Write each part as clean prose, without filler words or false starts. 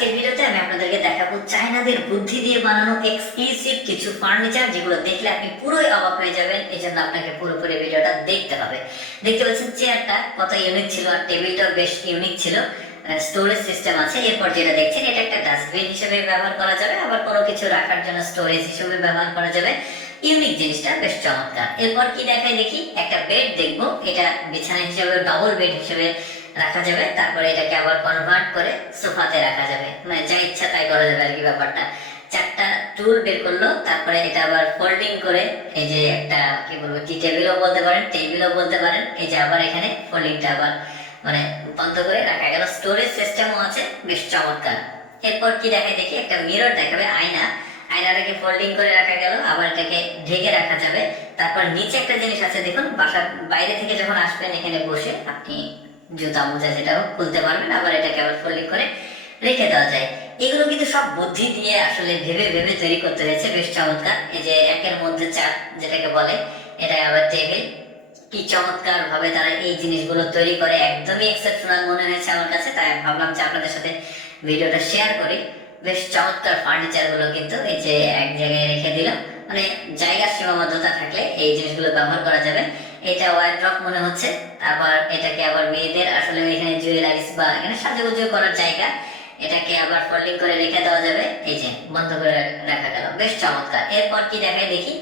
আজকের ভিডিওতে আমি আপনাদেরকে দেখাবো চায়নাদের বুদ্ধি দিয়ে বানানো এক্সক্লুসিভ কিছু ফার্নিচার, যেগুলো দেখলে আপনি পুরোই অবাক হয়ে যাবেন। এই জন্য আপনাকে পুরোপুরি ভিডিওটা দেখতে হবে। দেখতে পাচ্ছেন চেয়ারটা কত ইউনিক ছিল, আর টেবিলটাও বেশ ইউনিক ছিল। স্টোরেজ সিস্টেম আছে। এরপর যেটা দেখছেন, এটা একটা ডাস্টবিন হিসেবে ব্যবহার করা যাবে, আবার কোনো কিছু রাখার জন্য স্টোরেজ হিসেবে ব্যবহার করা যাবে। ইউনিক জিনিসটা বেশ চমৎকার। এরপর কি দেখায় দেখি, একটা বেড দেখবো। এটা বিছানা হিসেবে, ডবল বেড হিসেবে রাখা যাবে। তারপরে এটাকে আবার কনভার্ট করে সোফাতে রাখা যাবে, মানে যা ইচ্ছা তাই করা যাবে আর কি ব্যাপারটা। চারটা টুল বের করলো, তারপরে এটা আবার ফোল্ডিং করে, এই যে একটা কি বলবো, টি টেবিলও বলতে পারেন, টেবিলও বলতে পারেন। এই যে আবার এখানে ফোল্ডিংটা আবার মানে বন্ধ করে রাখা গেল। স্টোরেজ সিস্টেমও আছে, বেশ চমৎকার। এরপর কি দেখায় দেখি, একটা মিরর দেখাবে, আয়না। আয়নাটাকে ফোল্ডিং করে রাখা গেল, আবার এটাকে ঢেকে রাখা যাবে। তারপর নিচে একটা জিনিস আছে দেখুন, বাসার বাইরে থেকে যখন আসবেন এখানে বসে আপনি জুতা মোজা যেটাও খুলতে পারবেন, আবার এটাকে আবার ফোল্ডিং করে রেখে দেওয়া যায়। এগুলো কিন্তু সব বুদ্ধি দিয়ে আসলে ভেবে ভেবে তৈরি করতে হয়েছে, বেশ চমৎকার। এই যে একের মধ্যে চার যেটাকে বলে, এটা আবার টেবিল। কি চমৎকার ভাবে তারা এই জিনিসগুলো তৈরি করে, একদমই এক্সেপশনাল মনে হয়েছে আমার কাছে। তাই ভাবলাম যে আপনাদের সাথে ভিডিওটা শেয়ার করি। বেশ চমৎকার ফার্নিচার গুলো কিন্তু এই যে এক জায়গায় রেখে দিলাম। মানে জায়গার সীমাবদ্ধতা থাকলে এই জিনিসগুলো ব্যবহার করা যাবে। এটা ওয়ার্ড্রপ মনে হচ্ছে। আবার এটাকে আবার মেয়েদের আসলে এখানে জুয়েলারিস বা এখানে সাজুগুজু করার জায়গা, এটাকে আবার ফোল্ডিং করে রেখে দেওয়া যাবে। এই যে বন্ধ করে রাখা গেল, বেশ চমৎকার। এরপর কি দেখায় দেখি,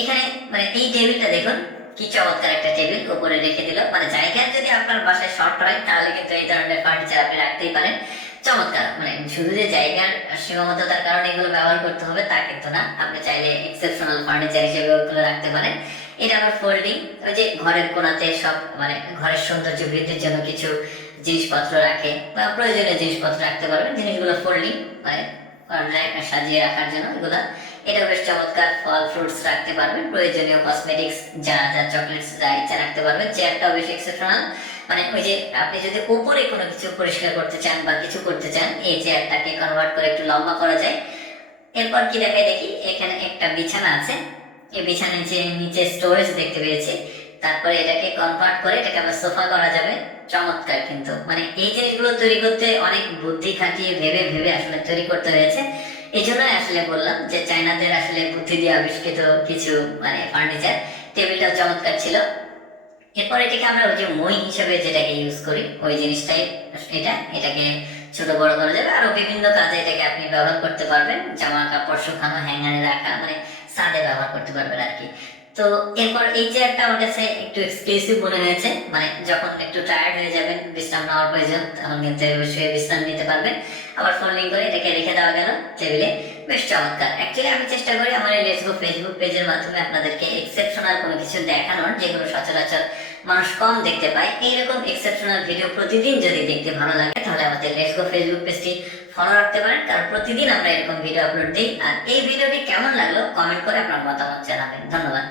এখানে মানে এই টেবিলটা দেখুন, কি চমৎকার একটা টেবিল উপরে রেখে দিল। মানে জায়গা যদি আপনার বাসায় শর্ট হয় তাহলে কিন্তু এই ধরনের ফার্নিচার আপনি রাখতেই পারেন। চমৎকার। মানে শুধু যে জায়গার সীমাবদ্ধতার কারণে এগুলো ব্যবহার করতে হবে তা কিন্তু না, আপনি চাইলে এক্সেপশনাল ফার্নিচার হিসেবে ওগুলো রাখতে পারেন। এটা আবার ফোল্ডিং, ওই যে ঘরের কোণাতে সব মানে ঘরের সৌন্দর্য বৃদ্ধির জন্য কিছু জিনিসপত্র রাখে বা প্রয়োজনীয় জিনিসপত্র রাখতে পারবেন। জিনিসগুলো ফোল্ডিং মানে সাজিয়ে রাখার জন্য এগুলা। এটা বেশ চমৎকার। ফল ফ্রুটস রাখতে পারবেন, প্রয়োজনীয় কসমেটিক্স যা যা চকলেটস যা ইচ্ছা রাখতে পারবেন। চেয়ারটাও বেশ এক্সেপশনাল। মানে ওই যে আপনি যদি উপরে কোনো কিছু পরিষ্কার করতে চান বা কিছু করতে চান, এই চেয়ারটাকে কনভার্ট করে একটু লম্বা করা যায়। এরপর কি দেখায় দেখি, এখানে একটা বিছানা আছে। এই বিছানার যে নিচে স্টোরেজ দেখতে পেয়েছি। তারপরে এটাকে কনভার্ট করে এটাকে আবার সোফা করা যাবে। চমৎকার। কিন্তু মানে এই জিনিসগুলো তৈরি করতে অনেক বুদ্ধি খাটিয়ে ভেবে ভেবে আসলে তৈরি করতে হয়েছে। এই জন্যই আসলে বললাম যে চায়নাদের আসলে বুদ্ধি দিয়ে আবিষ্কৃত কিছু মানে ফার্নিচার। টেবিলটাও চমৎকার ছিল। এরপর এটাকে আমরা ওই যে মই হিসেবে যেটাকে ইউজ করি, ওই জিনিসটাই এটাকে ছোট বড় করা যাবে। আরো বিভিন্ন কাজে এটাকে আপনি ব্যবহার করতে পারবেন, জামা কাপড় শুকানো, হ্যাঙ্গারে রাখা, মানে ছাদে ব্যবহার করতে পারবেন আর কি। তো এরপর এই চেয়ারটা আমার কাছে একটু এক্সক্লুসিভ মনে হয়েছে। মানে যখন একটু টায়ার্ড হয়ে যাবেন, বিশ্রাম নেওয়ার প্রয়োজন, তখন কিন্তু শুয়ে বিশ্রাম নিতে পারবেন। আবার ফোল্ডিং করে এটাকে রেখে দেওয়া গেল টেবিলে, বেশ চমৎকার। অ্যাকচুয়ালি আমি চেষ্টা করি আমার এই লেটস গো ফেসবুক পেজের মাধ্যমে আপনাদেরকে এক্সেপশনাল কোনো কিছু দেখানোর, যেগুলো সচরাচর মানুষ কম দেখতে পায়। এইরকম এক্সেপশনাল ভিডিও প্রতিদিন যদি দেখতে ভালো লাগে, তাহলে আমাদের লেটস গো ফেসবুক পেজটি ফলো রাখতে পারেন, কারণ প্রতিদিন আমরা এরকম ভিডিও আপলোড দিই। আর এই ভিডিওটি কেমন লাগলো কমেন্ট করে আপনার মতামত জানাবেন। ধন্যবাদ।